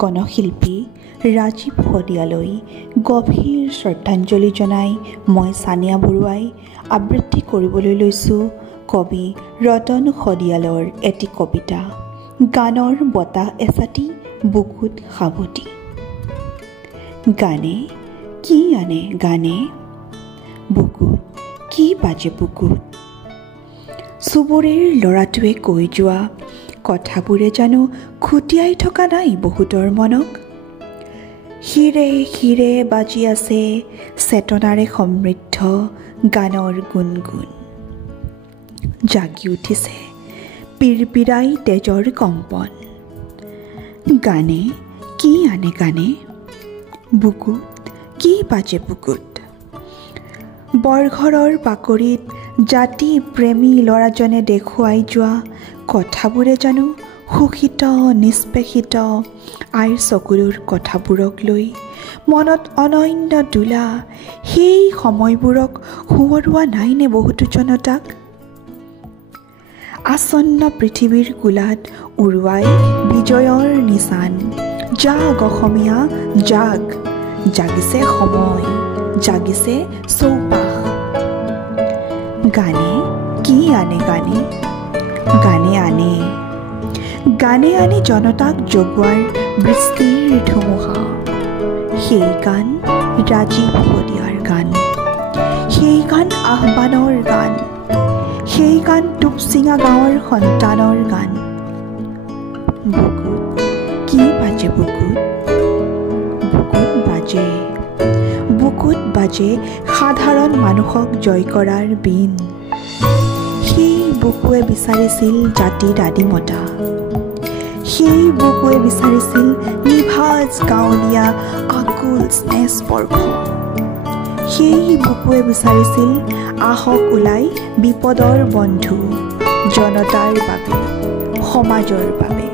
গণশিল্পী ৰাজীৱ শদিয়ালৈ গভীৰ শ্ৰদ্ধাঞ্জলি জনাই মই ছানিয়া বৰুৱাই আবৃত্তি কৰিবলৈ লৈছোঁ কবি ৰতন শদিয়ালৰ এটি কবিতা গানৰ বতাহ এচাটি বুকুত সাৱটি। গানে কি আনে গানে, বুকুত কি বাজে বুকুত। চুবুৰীৰ ল'ৰাটোৱে কৈ যোৱা কথাবোৰে জানো খুটিয়াই থকা নাই বহুতৰ মনক। শিৰে শিৰে বাজি আছে চেতনাৰে সমৃদ্ধ গানৰ গুণগুণ। জাগি উঠিছে পিৰপিৰাই তেজৰ কম্পন। গানে কি আনে গানে, বুকুত কি বাজে বুকুত। বৰঘৰৰ বাকৰিত জাতি প্ৰেমী ল'ৰাজনে দেখুৱাই যোৱা কথাবোৰে জানো শোষিত নিষ্পেষিত আইৰ চকুলোৰ কথাবোৰক লৈ মনত অনন্য দোলা সেই সময়বোৰক সোঁৱৰোৱা নাইনে বহুতো জনতাক। আসন্ন পৃথিৱীৰ কোলাত উৰুৱাই বিজয়ৰ নিচান। জাগ অসমীয়া জাগ, জাগিছে সময়, জাগিছে চৌপাশ। গানে কি আনে গানে, গানে আনে, গানে আনে জনতাক জগোৱাৰ বৃষ্টিৰ ধুমুহা। সেই গান ৰাজীৱ শদিয়াৰ গান, সেই গান আহ্বানৰ গান, সেই গান টুপচিঙা গাঁৱৰ সন্তানৰ গান। বুকুত কি বাজে বুকুত, বুকুত বাজে, বুকুত বাজে সাধাৰণ মানুহক জয় কৰাৰ বীণ। সেই বুকুৱে বিচাৰিছিল জাতিৰ আদিমতা, সেই বুকুৱে বিচাৰিছিল নিভাজ গাঁৱলীয়া আকুল স্নেহ স্পৰ্শ। সেই বুকুৱে বিচাৰিছিল আহক ওলাই বিপদৰ বন্ধু, জনতাৰ বাবে, সমাজৰ বাবে।